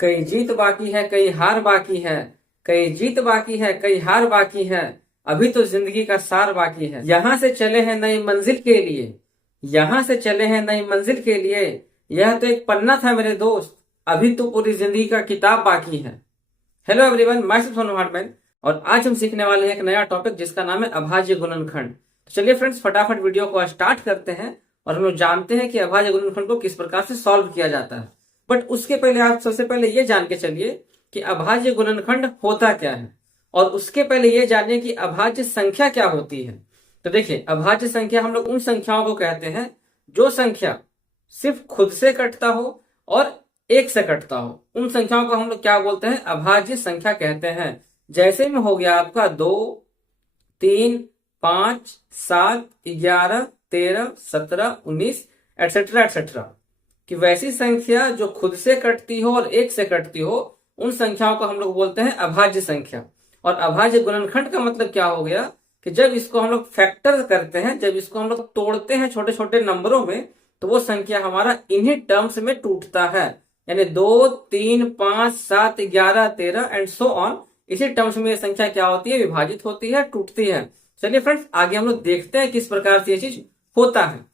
कई जीत बाकी है कई हार बाकी है, कई जीत बाकी है कई हार बाकी है, अभी तो जिंदगी का सार बाकी है। यहाँ से चले हैं नई मंजिल के लिए, यहाँ से चले हैं नई मंजिल के लिए, यह तो एक पन्ना था मेरे दोस्त, अभी तो पूरी जिंदगी का किताब बाकी है। हेलो एवरीवन, मैं सोनू हार्टमैन और आज हम सीखने वाले हैं एक नया टॉपिक जिसका नाम है अभाज्य गुणनखंड। तो चलिए फ्रेंड्स, फटाफट वीडियो को स्टार्ट करते हैं और हम लोग जानते हैं कि अभाज्य गुणनखंड को किस प्रकार से सॉल्व किया जाता है। बट उसके पहले आप सबसे पहले ये जान के चलिए कि अभाज्य गुणनखंड होता क्या है, और उसके पहले ये जानिए कि अभाज्य संख्या क्या होती है। तो देखिए, अभाज्य संख्या हम लोग उन संख्याओं को कहते हैं जो संख्या सिर्फ खुद से कटता हो और एक से कटता हो, उन संख्याओं को हम लोग क्या बोलते हैं, अभाज्य संख्या कहते हैं। जैसे में हो गया आपका 2, 3, 5, 7, 11, 13, 17, 19 एटसेट्रा एटसेट्रा, कि वैसी संख्या जो खुद से कटती हो और एक से कटती हो, उन संख्याओं को हम लोग बोलते हैं अभाज्य संख्या। और अभाज्य गुणनखंड का मतलब क्या हो गया कि जब इसको हम लोग फैक्टर करते हैं, जब इसको हम लोग तोड़ते हैं छोटे छोटे नंबरों में, तो वो संख्या हमारा इन्हीं टर्म्स में टूटता है। यानी 2, 3, 5, 7, 11, 13 एंड सो ऑन, इसी टर्म्स में ये संख्या क्या होती है, विभाजित होती है, टूटती है। चलिए फ्रेंड्स, आगे हम लोग देखते हैं किस प्रकार से ये चीज होता है।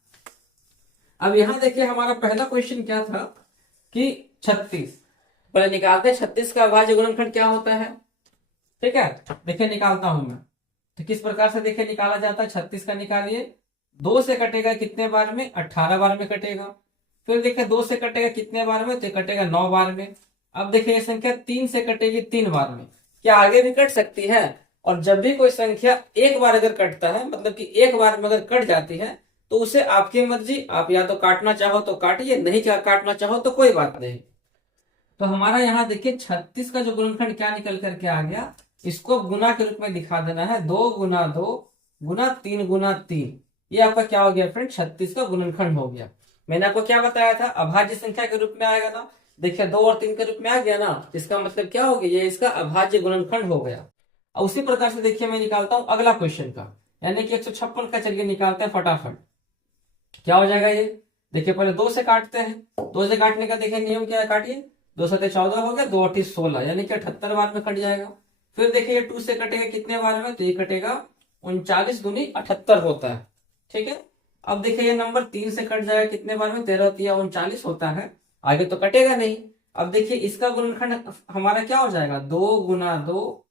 अब यहां देखिए, हमारा पहला क्वेश्चन क्या था कि 36, पहले निकालते हैं 36 का अभाज्य गुणनखंड क्या होता है। ठीक है, देखिए निकालता हूं मैं। तो किस प्रकार से देखिए निकाला जाता है, 36 का निकालिए। 2 से कटेगा कितने बार में, 18 बार में कटेगा। फिर देखिए 2 से कटेगा कितने बार में, तो कटेगा 9 बार में। अब देखिए ये संख्या 3 से कटेगी 3 बार में, क्या आगे भी कट सकती है। और जब भी कोई संख्या एक बार अगर कटता है, मतलब कि एक बार में अगर कट जाती है, तो उसे आपकी मर्जी, आप या तो काटना चाहो तो काटिए, नहीं क्या काटना चाहो तो कोई बात नहीं। तो हमारा यहाँ देखिए 36 का जो गुणनखंड क्या निकल करके आ गया, इसको गुना के रूप में दिखा देना है। 2 गुना 2 गुना 3 गुना 3, ये आपका क्या हो गया फ्रेंड, 36 का गुणनखंड हो गया। मैंने आपको क्या बताया था, अभाज्य संख्या के रूप में आएगा ना। देखिए 2 और 3 के रूप में आ गया ना, इसका मतलब क्या हो गया, ये इसका अभाज्य गुणनखंड हो गया। और उसी प्रकार से देखिए मैं निकालता हूं अगला क्वेश्चन का, यानी कि 156 का। चलिए निकालते हैं फटाफट, क्या हो जाएगा ये। देखिए पहले 2 से काटते हैं, 2 से काटने का देखिए नियम क्या है, काटिए। 2 7 14 हो गया, 2 8 16, यानी कि 78 बार में कट जाएगा। फिर देखिए 2 से कटेगा कितने बार में, तो ये कटेगा 39 दूनी 78 होता है। ठीक है, अब देखिए ये नंबर 3 से कट जाएगा कितने बार में, 13 3 39 होता है, आगे तो कटेगा नहीं। अब देखिए इसका गुणनखंड हमारा क्या हो जाएगा, 2 गुना 2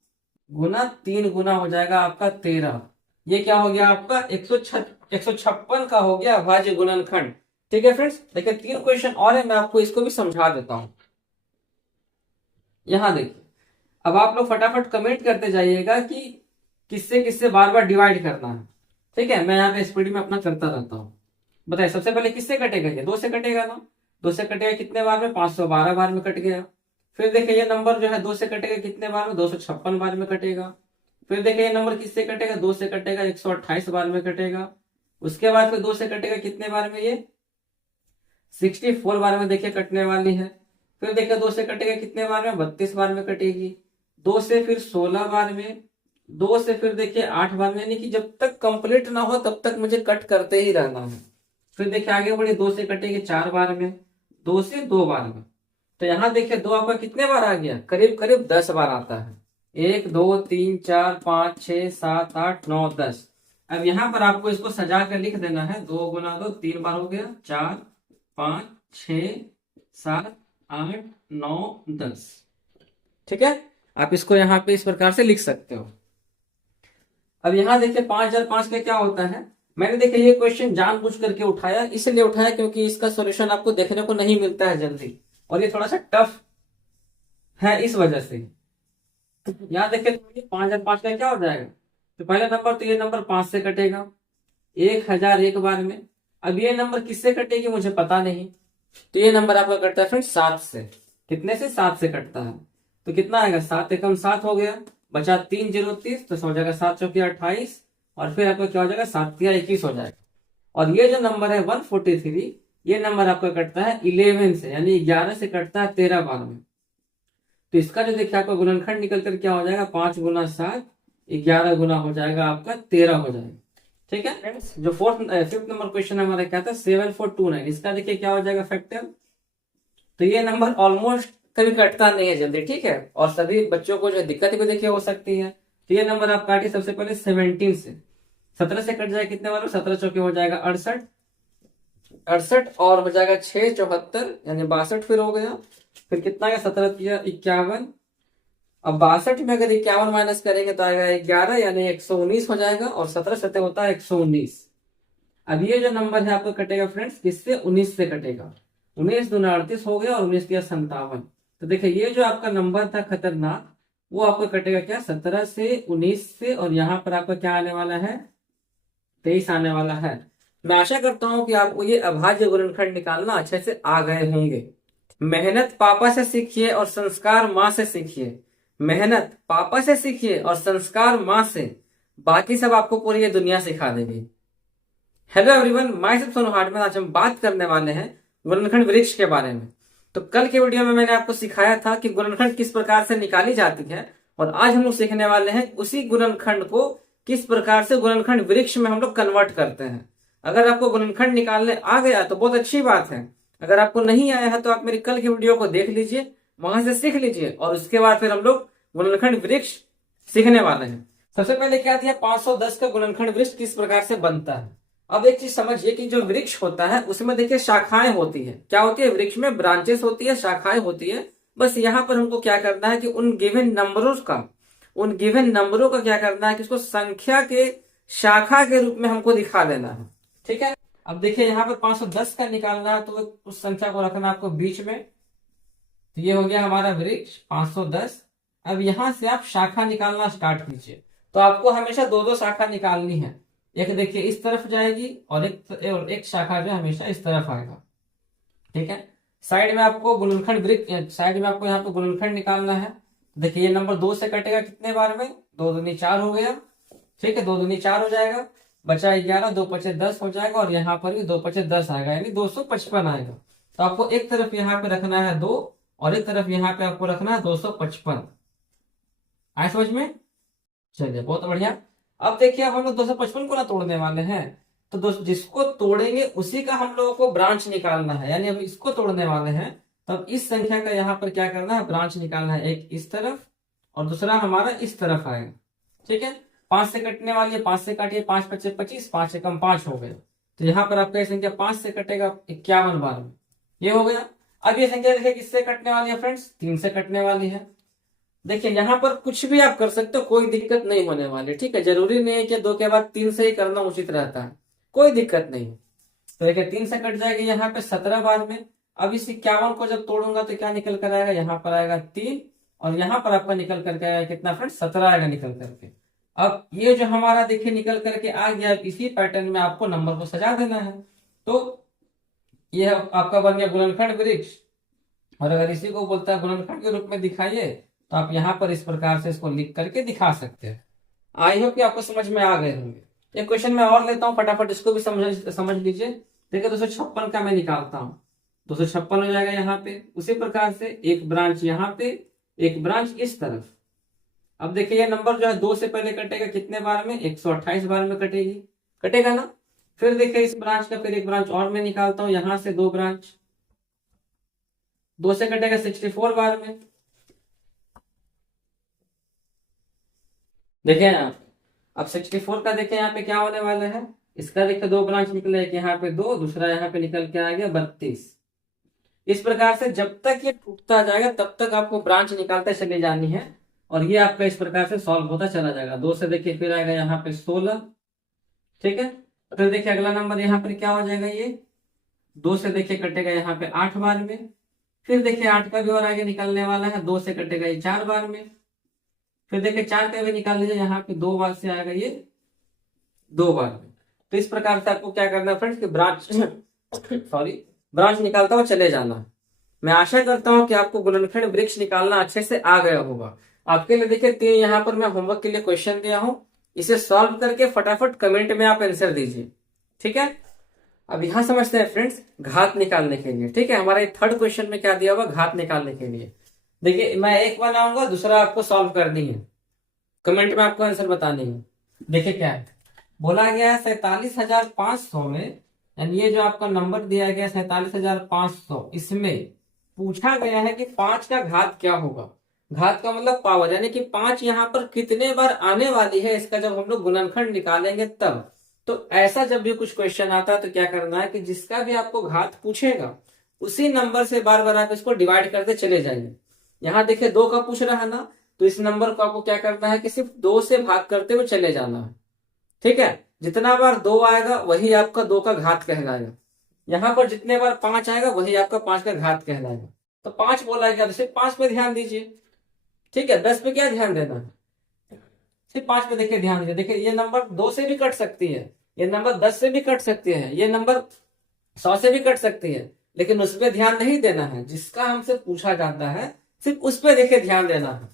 गुना 3 गुना हो जाएगा आपका 13। ये क्या हो गया आपका 156 का हो गया अभाज्य गुणनखंड। ठीक है फ्रेंड्स, देखिए 3 क्वेश्चन और है, मैं आपको इसको भी समझा देता हूं। यहां देखिए, अब आप लोग फटाफट कमेंट करते जाइएगा कि किससे किससे बार बार डिवाइड करना है। ठीक है, मैं यहाँ पे स्पीड में अपना करता रहता हूँ। बताइए सबसे पहले किससे कटेगा, ये 2 से कटेगा ना। 2 से कटेगा कितने बार में, 512 बार में कट गया। फिर देखिए ये नंबर जो है 2 से कटेगा कितने बार में, 256 बार में कटेगा। फिर देखिए ये नंबर किससे कटेगा, 2 से कटेगा 128 बार में कटेगा। उसके बाद फिर 2 से कटेगा कितने बार में, ये 64 बार में देखिए कटने वाली है। फिर देखिए 2 से कटेगा कितने बार में, 32 बार में कटेगी। 2 से फिर 16 बार में, 2 से फिर देखिए 8 बार में, यानी कि जब तक कंप्लीट ना हो तब तक मुझे कट करते ही रहना है। फिर देखिए आगे बढ़े, 2 से कटेगी 4 बार में, 2 से 2 बार में। तो यहाँ देखिए 2 आपका कितने बार आ गया, करीब करीब 10 बार आता है। 1 2 3 4 5 6 7 8 9 10। अब यहाँ पर आपको इसको सजा कर लिख देना है, 2 गुना 2 3 बार हो गया, 4 5 6 7 8 9 10। ठीक है, आप इसको यहाँ पे इस प्रकार से लिख सकते हो। अब यहाँ देखिए 5005 का क्या होता है। मैंने देखिए ये क्वेश्चन जानबूझ करके उठाया, इसलिए उठाया क्योंकि इसका सॉल्यूशन आपको देखने को नहीं मिलता है जल्दी, और ये थोड़ा सा टफ है इस वजह से। यहाँ देखिए 5005 का क्या हो जाएगा, तो पहला नंबर, तो ये नंबर 5 से कटेगा 1001 बार में। अब ये नंबर किससे कटेगी मुझे पता नहीं, तो ये नंबर आपका कटता है फ्रेंड 7 से। कितने से, 7 से कटता है। तो कितना आएगा, 7 एकम 7 हो गया, बचा 3 0 30, तो हो जाएगा 7 चौकी 28, और फिर आपका क्या हो जाएगा, 7 3 21 हो जाएगा। और ये जो नंबर है 143, ये नंबर आपका कटता है 11 से, यानी 11 से कटता है 13 बार में। तो इसका जो देखिए आपका गुणनखंड निकल कर क्या हो जाएगा, 5 गुना 7 11 गुना हो जाएगा आपका 13 हो जाएगा। ठीक है फ्रेंड्स, जो फिफ्थ नंबर क्वेश्चन हमारा क्या था, 7429, इसका देखिए क्या हो जाएगा फैक्टर। तो ये नंबर ऑलमोस्ट कभी कटता नहीं है जल्दी, ठीक है। और सभी बच्चों को जो दिक्कत भी देखिए हो सकती है। तो ये नंबर आप काटिए सबसे पहले 17 से। 17 से कट जाए कितने वालों, 17 चौके हो जाएगा 68, 68 और हो जाएगा 6 74 यानी 62 फिर हो गया। फिर कितना है, 17 किया 51। अब 62 में अगर 51 माइनस करेंगे तो आएगा 11 यानी 119 हो जाएगा। और 17 सत्ते होता है 119। अब ये जो नंबर है आपको कटेगा फ्रेंड्स किससे, 19 से कटेगा। 19 दूना 38 हो गया और 19 दिया 57। तो देखिए ये जो आपका नंबर था खतरनाक, वो आपको कटेगा क्या, 17 से, 19 से, और यहाँ पर आपका क्या आने वाला है, 23 आने वाला है। मैं आशा करता हूं कि आपको ये अभाज्य गुणनखंड निकालना अच्छे से आ गए होंगे। मेहनत पापा से सीखिए और संस्कार माँ से सीखिए। मेहनत पापा से सीखिए और संस्कार माँ से, बाकी सब आपको पूरी ये दुनिया सिखा देगी। हेलो एवरीवन, मैं सिर्फ सोनू हार्डमैन। आज हम बात करने वाले हैं गुणनखंड वृक्ष के बारे में। तो कल के वीडियो में मैंने आपको सिखाया था कि गुणनखंड किस प्रकार से निकाली जाती है, और आज हम लोग सीखने वाले हैं उसी गुणनखंड को किस प्रकार से गुणनखंड वृक्ष में हम लोग कन्वर्ट करते हैं। अगर आपको गुणनखंड निकालने आ गया तो बहुत अच्छी बात है। अगर आपको नहीं आया है तो आप मेरी कल की वीडियो को देख लीजिए, वहां से सीख लीजिए, और उसके बाद फिर हम लोग गुणनखंड वृक्ष सीखने वाले हैं। सबसे पहले क्या दिया, 510 का गुणनखंड वृक्ष किस प्रकार से बनता है। अब एक चीज समझिए कि जो वृक्ष होता है उसमें देखिए शाखाएं होती है। क्या होती है, वृक्ष में ब्रांचेस होती है, शाखाएं होती है। बस यहाँ पर हमको क्या करना है कि उन गिवन नंबरों का क्या करना है कि उसको संख्या के शाखा के रूप में हमको दिखा देना है, ठीक है। अब देखिए यहाँ पर 510 का निकालना है तो उस संख्या को रखना है आपको बीच में। तो ये हो गया हमारा वृक्ष 510। अब यहां से आप शाखा निकालना स्टार्ट कीजिए। तो आपको हमेशा दो दो शाखा निकालनी है। एक देखिए इस तरफ जाएगी और एक शाखा जो हमेशा इस तरफ आएगा, ठीक है। साइड में आपको गुणनखंड वृक्ष, साइड में आपको यहाँ पे गुणनखंड निकालना है। देखिए ये नंबर 2 से कटेगा कितने बार में, 2 दूनी 4 हो गया, ठीक है। 2 दूनी 4 हो जाएगा, बचा 11, 2 पचे 10 हो जाएगा, और यहाँ पर भी 2 पचे 10 आएगा यानी 255 आएगा। तो आपको एक तरफ यहाँ पे रखना है 2 और एक तरफ यहाँ पे आपको रखना है 255। आए समझ में, चलिए बहुत बढ़िया। अब देखिए अब हम लोग 255 को ना तोड़ने वाले हैं, तो दोस्त जिसको तोड़ेंगे उसी का हम लोगों को ब्रांच निकालना है। यानी अब इसको तोड़ने वाले हैं तब इस संख्या का यहाँ पर क्या करना है, ब्रांच निकालना है। एक इस तरफ और दूसरा हमारा इस तरफ आएगा, ठीक है। 5 से कटने वाली है, 5 से काटिए, 5 पचे 25, 5 से कम 5 हो गए। तो यहाँ पर आपका संख्या 5 से कटेगा 51 बार में, ये हो गया। अब ये संख्या देखिए किससे कटने वाली है फ्रेंड्स, 3 से कटने वाली है। देखिए यहाँ पर कुछ भी आप कर सकते हो, कोई दिक्कत नहीं होने वाली, ठीक है। जरूरी नहीं है कि 2 के बाद 3 से ही करना उचित रहता है, कोई दिक्कत नहीं। तो देखिए 3 से कट जाएगा यहाँ पे 17 बार में। अब इस 51 को जब तोड़ूंगा तो क्या निकल कर आएगा, यहाँ पर आएगा 3, और यहाँ पर आपका निकल करके आएगा कितना फ्रेंड्स, 17 आएगा निकल करके। अब ये जो हमारा देखिए निकल करके आ गया, इसी पैटर्न में आपको नंबर को सजा देना है। तो ये आपका बन गया गुणनखंड वृक्ष। और अगर इसी को बोलता है गुणनखंड के रूप में दिखाइए, तो आप यहाँ पर इस प्रकार से इसको लिख करके दिखा सकते हैं। आई होप कि आपको समझ में आ गए होंगे। एक क्वेश्चन मैं और लेता हूँ, फटाफट इसको भी समझ लीजिए। देखिए 256 का मैं निकालता हूँ, 256 हो जाएगा यहाँ पे। उसी प्रकार से एक ब्रांच यहाँ पे, एक ब्रांच इस तरफ। अब देखिए ये नंबर जो है 2 से पहले कटेगा कितने बार में, 128 बार में कटेगी, कटेगा ना। फिर देखिए इस ब्रांच का फिर एक ब्रांच और मैं निकालता हूँ, यहाँ से 2 ब्रांच, 2 से कटेगा 64 बार में। देखिए अब 64 का देखिए यहाँ पे क्या होने वाला है, इसका देखिए 2 ब्रांच निकले, एक यहाँ पे 2, दूसरा यहाँ पे निकल के आ गया 32। इस प्रकार से जब तक ये टूटता जाएगा तब तक आपको ब्रांच निकालते चली जानी है, और ये आपका इस प्रकार से सॉल्व होता चला जाएगा। 2 से देखिए फिर आएगा यहाँ पे 16, ठीक है। फिर देखिए अगला नंबर यहाँ पर क्या हो जाएगा, ये 2 से देखिए कटेगा यहाँ पे 8 बार में। फिर देखिए 8 का भी और आगे निकलने वाला है, 2 से कटेगा ये 4 बार में। फिर देखिए 4 का भी निकाल लीजिए, यहाँ पे 2 बार से आएगा ये 2 बार में। तो इस प्रकार से आपको क्या करना है फ्रेंड्स कि ब्रांच निकालता हुआ चले जाना है। मैं आशा करता हूं कि आपको गुणनखंड वृक्ष निकालना अच्छे से आ गया होगा। आपके लिए देखिए 3 यहाँ पर मैं होमवर्क के लिए क्वेश्चन दिया हूं, इसे सॉल्व करके फटाफट कमेंट में आप आंसर दीजिए, ठीक है। अब यहां समझते हैं फ्रेंड्स घात निकालने के लिए, ठीक है। हमारा 3rd क्वेश्चन में क्या दिया हुआ, घात निकालने के लिए। देखिए मैं एक बनाऊंगा, दूसरा आपको सॉल्व करनी है, कमेंट में आपको आंसर बतानी है। देखिए क्या है, बोला गया है 47,500 में, यानी ये जो आपका नंबर दिया गया 47,500, इसमें पूछा गया है कि 5 का घात क्या होगा। घात का मतलब पावर, यानी कि 5 यहाँ पर कितने बार आने वाली है, इसका जब हम लोग गुणनखंड निकालेंगे तब। तो ऐसा जब भी कुछ क्वेश्चन आता है तो क्या करना है कि जिसका भी आपको घात पूछेगा उसी नंबर से बार बार आप इसको डिवाइड करते चले जाइए। यहाँ देखिए 2 का पूछ रहा है ना, तो इस नंबर को आपको क्या करना है कि सिर्फ 2 से भाग करते हुए चले जाना है। ठीक है, जितना बार 2 आएगा वही आपका 2 का घात कहलाएगा। यहाँ पर जितने बार 5 आएगा वही आपका 5 का घात कहलाएगा। तो 5 बोला गया तो सिर्फ 5 पे ध्यान दीजिए। ठीक है, 10 पे क्या ध्यान देना है, सिर्फ 5 पे देखिए ध्यान दीजिए। देखिए ये नंबर 2 से भी कट सकती है, ये नंबर 10 से भी कट सकती है, ये नंबर 100 से भी कट सकती है, लेकिन उस पर ध्यान नहीं देना है। जिसका हमसे पूछा जाता है सिर्फ उस पर देखिए ध्यान देना है।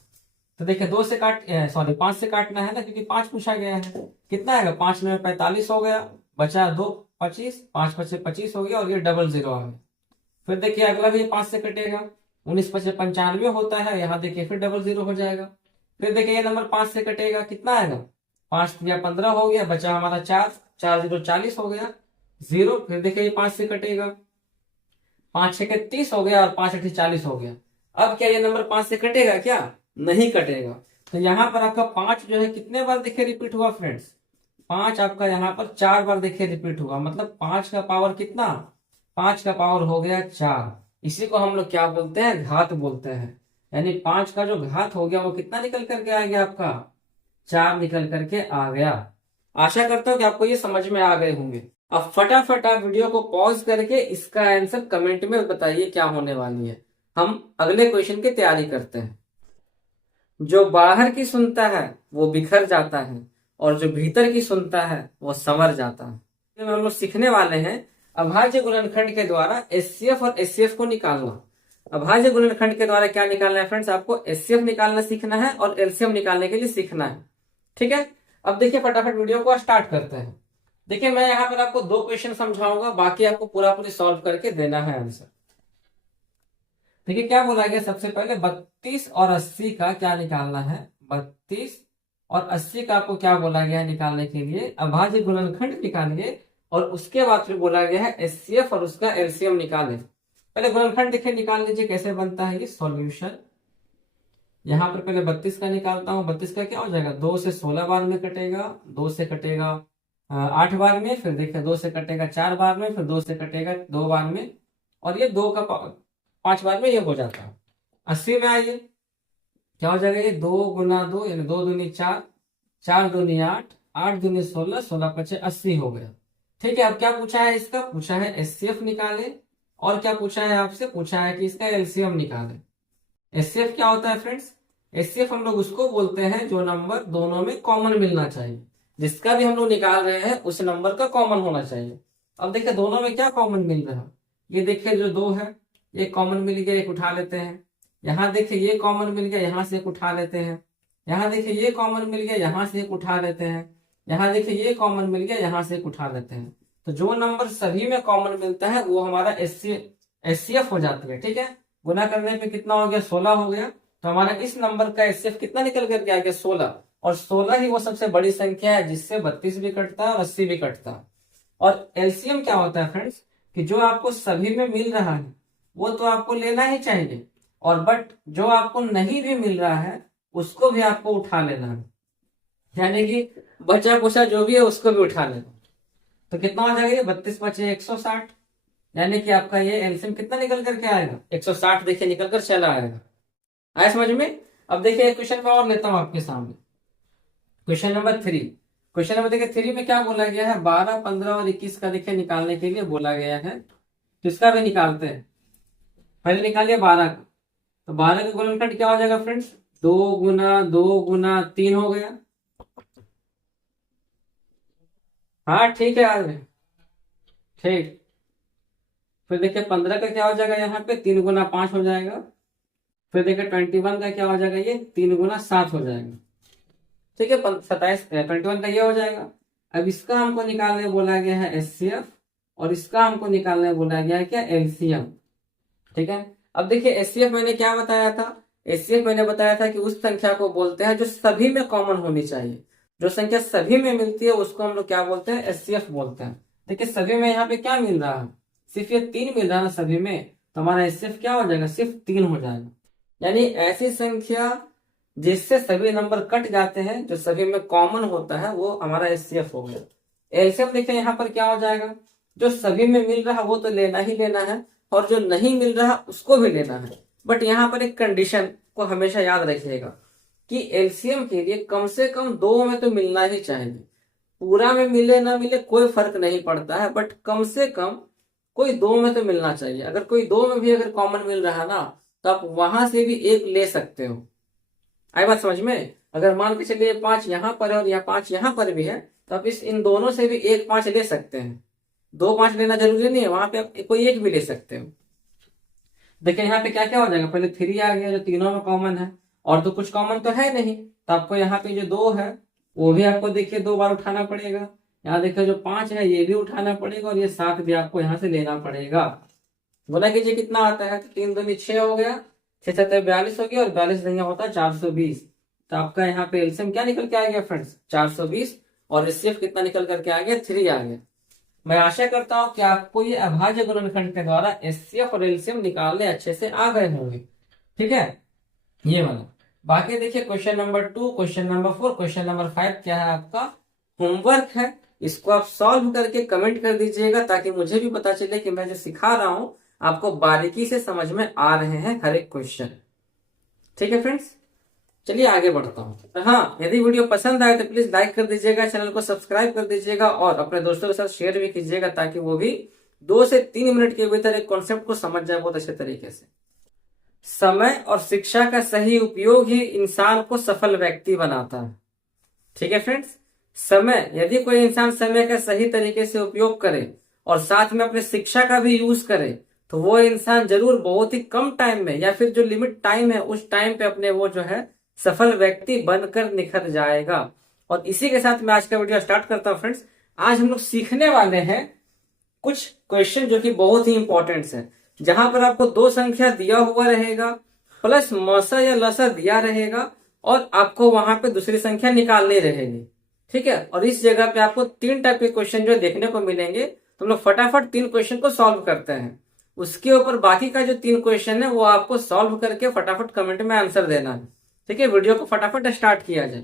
तो देखिए 2 से 5 से काटना है ना, क्योंकि 5 पूछा गया है। कितना आएगा, 5 में 45 हो गया, बचा 2 25, 5 पचे 25 हो गया और ये डबल 0 आ गया। फिर देखिए अगला भी 5 से कटेगा, 19 पचे 95 होता है, यहाँ देखिए फिर डबल 0 हो जाएगा। फिर देखिए ये नंबर 5 से कटेगा, कितना आएगा, 5 या 15 हो गया, बचा हमारा 4, 4 0 40 हो गया 0। फिर देखिए ये 5 से कटेगा, 5 6 30 हो गया और 5 8 40 हो गया। अब क्या ये नंबर 5 से कटेगा, क्या नहीं कटेगा। तो यहाँ पर आपका 5 जो है कितने बार देखिए रिपीट हुआ फ्रेंड्स, 5 आपका यहाँ पर 4 बार देखिए रिपीट हुआ। मतलब 5 का पावर कितना, 5 का पावर हो गया 4। इसी को हम लोग क्या बोलते हैं, घात बोलते हैं। यानी 5 का जो घात हो गया वो कितना निकल करके आ गया आपका, 4 निकल करके आ गया। आशा करता हूँ कि आपको ये समझ में आ गए होंगे। अब फटाफट आप वीडियो को पॉज करके इसका आंसर कमेंट में बताइए क्या होने वाली है। हम अगले क्वेश्चन की तैयारी करते हैं। जो बाहर की सुनता है वो बिखर जाता है और जो भीतर की सुनता है वो संवर जाता है। हम लोग सीखने वाले हैं अभाज्य गुणनखंड के द्वारा एचसीएफ और एचसीएफ को निकालना। अभाज्य गुणनखंड के द्वारा क्या निकालना है फ्रेंड्स, आपको एचसीएफ निकालना सीखना है और एलसीएम निकालने के लिए सीखना है। ठीक है, अब देखिए फटाफट वीडियो को स्टार्ट करते हैं। देखिए मैं यहाँ पर आपको 2 क्वेश्चन समझाऊंगा, बाकी आपको पूरा पूरी सॉल्व करके देना है आंसर। देखिए क्या बोला गया, सबसे पहले 32 और 80 का क्या निकालना है, 32 और 80 का आपको क्या बोला गया है निकालने के लिए, अभाज्य गुणनखंड निकालिए और उसके बाद फिर बोला गया है एचसीएफ और उसका एलसीएम निकालें। पहले गुणनखंड देखिए निकाल लीजिए कैसे बनता है ये सॉल्यूशन। यहाँ पर पहले 32 का निकालता हूँ। 32 का क्या हो जाएगा, 2 से 16 बार में कटेगा, 2 से कटेगा 8 बार में, फिर देखिए 2 से कटेगा 4 बार में, फिर 2 से कटेगा 2 बार में, और ये 2 का 5 बार में ये हो जाता है। 80 में आइए क्या हो जाएगा, ये 2 गुना 2 यानी 2 दूनी 4, 4 दूनी 8, 8 दूनी 16, 16 पचे 80 हो गया। ठीक है, अब क्या पूछा है, इसका पूछा है एचसीएफ निकाले और क्या पूछा है आपसे, पूछा है कि इसका एलसीएम निकाले। एचसीएफ क्या होता है फ्रेंड्स, एचसीएफ हम लोग उसको बोलते हैं जो नंबर दोनों में कॉमन मिलना चाहिए। जिसका भी हम लोग निकाल रहे हैं उस नंबर का कॉमन होना चाहिए। अब देखिए दोनों में क्या कॉमन मिल रहा है, ये देखिए जो 2 है ये कॉमन मिल गया, एक उठा लेते हैं। यहाँ देखिए ये कॉमन मिल गया, यहाँ से एक उठा लेते हैं। यहाँ देखिए ये कॉमन मिल गया, यहाँ से एक उठा लेते हैं। यहाँ देखिए ये कॉमन मिल गया, यहाँ से एक उठा लेते हैं। तो जो नंबर सभी में कॉमन मिलता है वो हमारा एचसीएफ हो जाती है। ठीक है, गुना करने पे कितना हो गया, 16 हो गया। तो हमारा इस नंबर का एचसीएफ कितना निकल करके आ गया, 16। और 16 ही वो सबसे बड़ी संख्या है जिससे 32 भी कटता है और 80 भी कटता है। और एलसीएम क्या होता है फ्रेंड्स, कि जो आपको सभी में मिल रहा है वो तो आपको लेना ही चाहिए, और बट जो आपको नहीं भी मिल रहा है उसको भी आपको उठा लेना है, यानी कि बचा कुचा जो भी है उसको भी उठा लेना। तो कितना हो जाएगा, 32 बचे 160, यानी कि आपका ये एलसीएम कितना निकल करके आएगा, 160 देखिए निकल कर चला आएगा। आया समझ में। अब देखिए एक क्वेश्चन मैं और लेता हूं आपके सामने, क्वेश्चन नंबर 3। क्वेश्चन नंबर देखिए 3 में क्या बोला गया है, 12, 15 और 21 का देखिए निकालने के लिए बोला गया है। तो इसका भी निकालते हैं। पहले निकालिए 12 का, तो 12 का गुणनखंड क्या हो जाएगा फ्रेंड्स, 2 गुना 2 गुना 3 हो गया। हाँ ठीक है आज ठीक। फिर देखिए 15 का क्या हो जाएगा, यहाँ पे 3 गुना 5 हो जाएगा। फिर देखिए 21 का क्या हो जाएगा, ये 3 गुना 7 हो जाएगा। ठीक है, 21 का ये हो जाएगा। अब इसका हमको निकालने बोला गया है एचसीएफ और इसका हमको निकालने बोला गया है क्या, एलसीएम। ठीक है, अब देखिए एचसीएफ मैंने क्या बताया था, एचसीएफ मैंने बताया था कि उस संख्या को बोलते हैं जो सभी में कॉमन होनी चाहिए। जो संख्या सभी में मिलती है उसको हम लोग क्या बोलते हैं, एचसीएफ बोलते हैं। देखिए सभी में यहाँ पे क्या मिल रहा है, सिर्फ ये 3 मिल रहा है ना सभी में, तो हमारा एचसीएफ क्या हो जाएगा, सिर्फ 3 हो जाएगा। यानी ऐसी संख्या जिससे सभी नंबर कट जाते हैं, जो सभी में कॉमन होता है, वो हमारा एचसीएफ हो गया। एलसीएम देखिए यहाँ पर क्या हो जाएगा, जो सभी में मिल रहा वो तो लेना ही लेना है, और जो नहीं मिल रहा उसको भी लेना है। बट यहाँ पर एक कंडीशन को हमेशा याद रखिएगा कि एलसीएम के लिए कम से कम 2 में तो मिलना ही चाहिए। पूरा में मिले ना मिले कोई फर्क नहीं पड़ता है, बट कम से कम कोई 2 में तो मिलना चाहिए। अगर कोई 2 में भी अगर कॉमन मिल रहा ना, तो आप वहां से भी एक ले सकते हो। आई बात समझ में? अगर मान के चलिए 5 यहाँ पर है और यहाँ 5 यहाँ पर भी है, तो आप इन दोनों से भी एक 5 ले सकते हैं। 2 5 लेना जरूरी नहीं है, वहां पे आप कोई एक भी ले सकते हो। देखिए यहाँ पे क्या क्या हो जाएगा, पहले 3 आ गया जो तीनों में कॉमन है, और तो कुछ कॉमन तो है नहीं, तो आपको यहाँ पे जो 2 है वो भी आपको देखिए 2 बार उठाना पड़ेगा। यहाँ देखिए जो 5 है ये भी उठाना पड़ेगा, और ये 7 भी आपको यहाँ से लेना पड़ेगा। बोला कीजिए कितना आता है, 3 दूनी 6 हो गया, 6 7 42 हो गया, और 42 नहीं होता 420। तो आपका यहाँ पे एलसीएम क्या निकल के आ गया फ्रेंड्स, 420, और एचसीएफ कितना निकल करके आ गया, 3 आ गया। मैं आशा करता हूं कि आपको ये अभाज्य गुणनखंड के द्वारा एचसीएफ और एलसीएम निकालने अच्छे से आ गए होंगे। ठीक है, ये वाला। बाकी देखिए question number 2, question number 4, question number 5 क्या है आपका होमवर्क है। इसको आप सॉल्व करके कमेंट कर दीजिएगा, ताकि मुझे भी पता चले कि मैं जो सिखा रहा हूं आपको बारीकी से समझ में आ रहे हैं हर एक क्वेश्चन। ठीक है फ्रेंड्स, चलिए आगे बढ़ता हूँ। हाँ, यदि वीडियो पसंद आए तो प्लीज लाइक कर दीजिएगा, चैनल को सब्सक्राइब कर दीजिएगा, और अपने दोस्तों के साथ शेयर भी कीजिएगा, ताकि वो भी 2 से 3 मिनट के भीतर एक कॉन्सेप्ट को समझ जाए बहुत अच्छे तरीके से। समय और शिक्षा का सही उपयोग ही इंसान को सफल व्यक्ति बनाता है। ठीक है फ्रेंड्स, समय, यदि कोई इंसान समय का सही तरीके से उपयोग करे और साथ में अपने शिक्षा का भी यूज करे, तो वो इंसान जरूर बहुत ही कम टाइम में, या फिर जो लिमिट टाइम है उस टाइम पे अपने वो जो है सफल व्यक्ति बनकर निखर जाएगा। और इसी के साथ मैं आज का वीडियो स्टार्ट करता हूं फ्रेंड्स। आज हम लोग सीखने वाले हैं कुछ क्वेश्चन जो कि बहुत ही इंपॉर्टेंट है, जहां पर आपको 2 संख्या दिया हुआ रहेगा, प्लस मौसा या लसा दिया रहेगा, और आपको वहां पे दूसरी संख्या निकालनी रहेगी। ठीक है, और इस जगह पे आपको 3 टाइप के क्वेश्चन जो देखने को मिलेंगे, तो हम लोग फटाफट 3 क्वेश्चन को सॉल्व करते हैं। उसके ऊपर बाकी का जो 3 क्वेश्चन है वो आपको सॉल्व करके फटाफट कमेंट में आंसर देना है। ठीक है, वीडियो को फटाफट स्टार्ट किया जाए।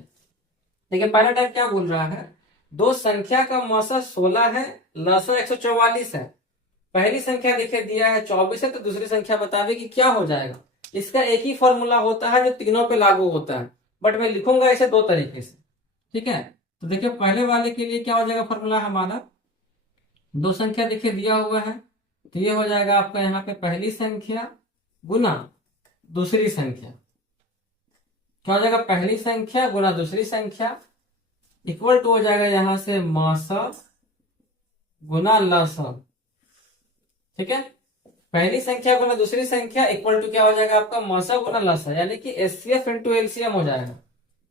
देखिए पहला टाइप क्या बोल रहा है, 2 संख्या का मौसा 16 है, लसा 144 है। पहली संख्या देखिए दिया है 24 है, तो दूसरी संख्या बतावे कि क्या हो जाएगा। इसका एक ही फॉर्मूला होता है जो तीनों पे लागू होता है, बट मैं लिखूंगा इसे 2 तरीके से। ठीक है, तो देखिए पहले वाले के लिए क्या हो जाएगा फॉर्मूला हमारा, 2 संख्या देखिए दिया हुआ है, तो ये हो जाएगा आपका यहाँ पे पहली संख्या गुना दूसरी संख्या। क्या हो जाएगा, पहली संख्या गुना दूसरी संख्या इक्वल टू हो जाएगा यहां से मौसा गुना लसा। ठीक है, पहली संख्या गुना दूसरी संख्या इक्वल टू क्या हो जाएगा आपका मौसा गुना लसा, यानी कि एचसीएफ इंटू एलसीएम हो जाएगा।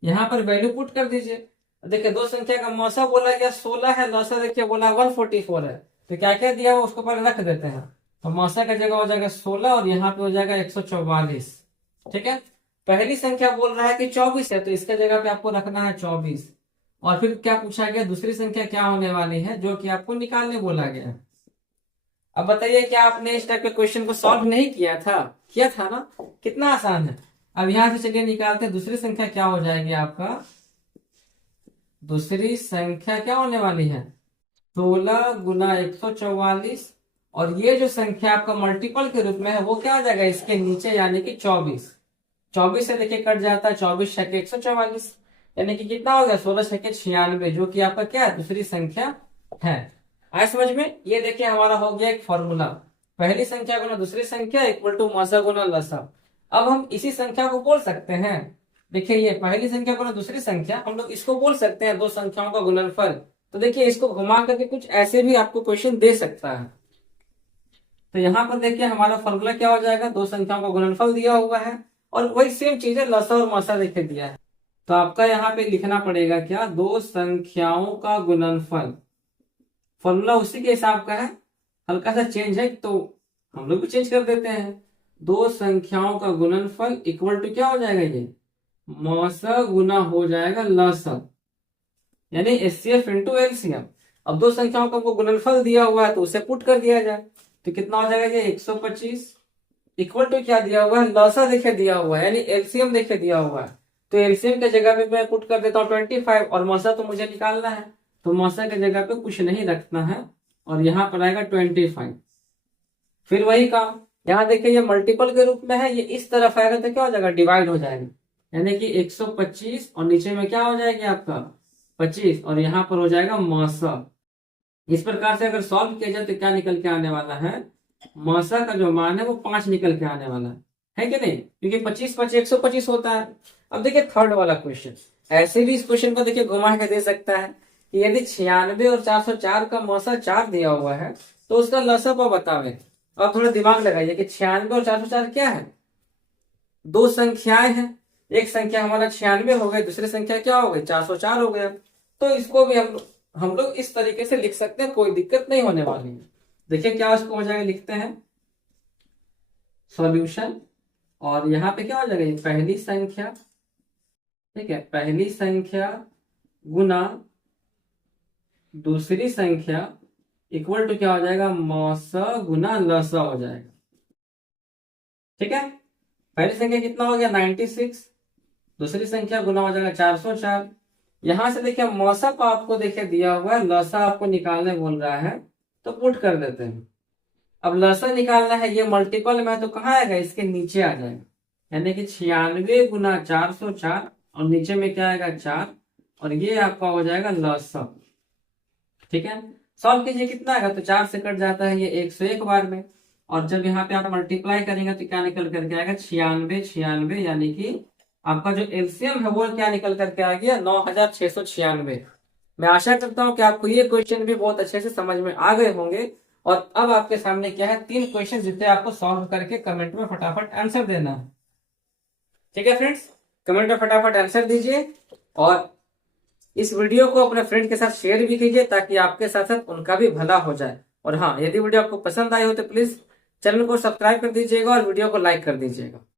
यहाँ पर वैल्यू पुट कर दीजिए। देखिए 2 संख्या का मौसा बोला गया 16 है, लसा देखिए बोला 144 है, तो क्या क्या दिया हुआ उसको पहले रख देते हैं। तो मौसा का जगह हो जाएगा 16 और यहाँ पे हो जाएगा 144। ठीक है, पहली संख्या बोल रहा है कि 24 है, तो इसके जगह पे आपको रखना है 24। और फिर क्या पूछा गया, दूसरी संख्या क्या होने वाली है, जो कि आपको निकालने बोला गया। अब बताइए क्या आपने इस टाइप के क्वेश्चन को सॉल्व नहीं किया था? किया था ना, कितना आसान है। अब यहां से चलिए निकालते हैं, दूसरी संख्या क्या हो जाएगी आपका, दूसरी संख्या क्या होने वाली है 16 गुना 144, और ये जो संख्या आपका मल्टीपल के रूप में है वो क्या हो जाएगा इसके नीचे, यानी कि 24। 24 से देखिए कट जाता है 24 छके 144, यानी कि कितना हो गया 16 छके 96, जो कि आपका क्या है दूसरी संख्या है। आए समझ में? ये देखिए हमारा हो गया एक फॉर्मूला, पहली संख्या गुना दूसरी संख्या इक्वल टू मौसा गुना लसा। अब हम इसी संख्या को बोल सकते हैं, देखिए ये पहली संख्या गुना दूसरी संख्या, हम लोग इसको बोल सकते हैं 2 संख्याओं का गुणनफल। तो देखिए इसको घुमा करके कुछ ऐसे भी आपको क्वेश्चन दे सकता है। तो यहाँ पर देखिए हमारा फॉर्मूला क्या हो जाएगा, 2 संख्याओं का गुणनफल दिया हुआ है, और वही सेम चीज है लसा और मौसा देखिए दिया है। तो आपका यहाँ पे लिखना पड़ेगा क्या, 2 संख्याओं का गुणनफल। फॉर्मूला उसी के हिसाब का है, हल्का सा चेंज है तो हम लोग भी चेंज कर देते हैं। 2 संख्याओं का गुणनफल इक्वल टू क्या हो जाएगा, ये मौसा गुना हो जाएगा लसा, यानी एचसीएफ इंटू एलसीएम। अब 2 संख्याओं का गुणनफल दिया हुआ है तो उसे पुट कर दिया जाए, तो कितना हो जाएगा ये 125 इक्वल टू क्या दिया हुआ है, लसा देखे दिया हुआ है, यानी एलसीएम देखे दिया हुआ है। तो एलसीएम के जगह पे मैं पुट कर देता हूँ 25 और मौसा तो मुझे निकालना है, तो मौसा के जगह पे कुछ नहीं रखना है और यहाँ पर आएगा 25। फिर वही काम, यहाँ देखिए ये मल्टीपल के रूप में है, ये इस तरफ आएगा तो क्या हो जाएगा, डिवाइड हो जाएगा, यानी कि 125 और नीचे में क्या हो जाएगी आपका 25 और यहाँ पर हो जाएगा मौसा। इस प्रकार से अगर सॉल्व किया जाए तो क्या निकल के आने वाला है, मौसा का जो मान है वो 5 निकल के आने वाला है कि नहीं, क्योंकि 25 5 125 होता है। अब देखिए थर्ड वाला क्वेश्चन, ऐसे भी इस क्वेश्चन को देखिए घुमा के दे सकता है कि यदि 96 और 404 का मौसा 4 दिया हुआ है तो उसका लसाअ बतावे। अब थोड़ा दिमाग लगाइए कि 96 और 404 क्या है, दो संख्याएं हैं, एक संख्या हमारा 96 हो गई, दूसरी संख्या क्या हो गई 404 हो गया। तो इसको भी हम लोग इस तरीके से लिख सकते हैं, कोई दिक्कत नहीं होने वाली है। देखिए क्या उसको हो जाएगा, लिखते हैं सॉल्यूशन, और यहाँ पे क्या हो जाएगा, ये पहली संख्या, ठीक है, पहली संख्या गुना दूसरी संख्या इक्वल टू क्या हो जाएगा, मौसा गुना लसा हो जाएगा। ठीक है, पहली संख्या कितना हो गया 96, दूसरी संख्या गुना हो जाएगा 404। यहां से देखिए मौसा को आपको देखिए दिया हुआ है, लसा आपको निकालने बोल रहा है, तो पुट कर देते हैं। अब लसा निकालना है, ये मल्टीपल में है तो कहाँ आएगा, इसके नीचे आ जाएगा, यानी कि 96 गुना 404 और नीचे में क्या आएगा 4 और ये आपका हो जाएगा लसा। ठीक है, सॉल्व कीजिए, कितना आएगा, तो 4 से कट जाता है ये 101 बार में, और जब यहाँ पे आप मल्टीप्लाई करेंगे तो क्या निकल करके आएगा 96 96, यानी कि आपका जो एलसीएम है वो क्या निकल करके आ गया 9696। मैं आशा करता हूँ कि आपको ये क्वेश्चन भी बहुत अच्छे से समझ में आ गए होंगे। और अब आपके सामने क्या है, 3 क्वेश्चन जिसे आपको सॉल्व करके कमेंट में फटाफट आंसर देना है। ठीक है फ्रेंड्स, कमेंट में फटाफट आंसर दीजिए और इस वीडियो को अपने फ्रेंड के साथ शेयर भी कीजिए ताकि आपके साथ साथ उनका भी भला हो जाए। और हाँ, यदि वीडियो आपको पसंद आई हो तो प्लीज चैनल को सब्सक्राइब कर दीजिएगा और वीडियो को लाइक कर दीजिएगा।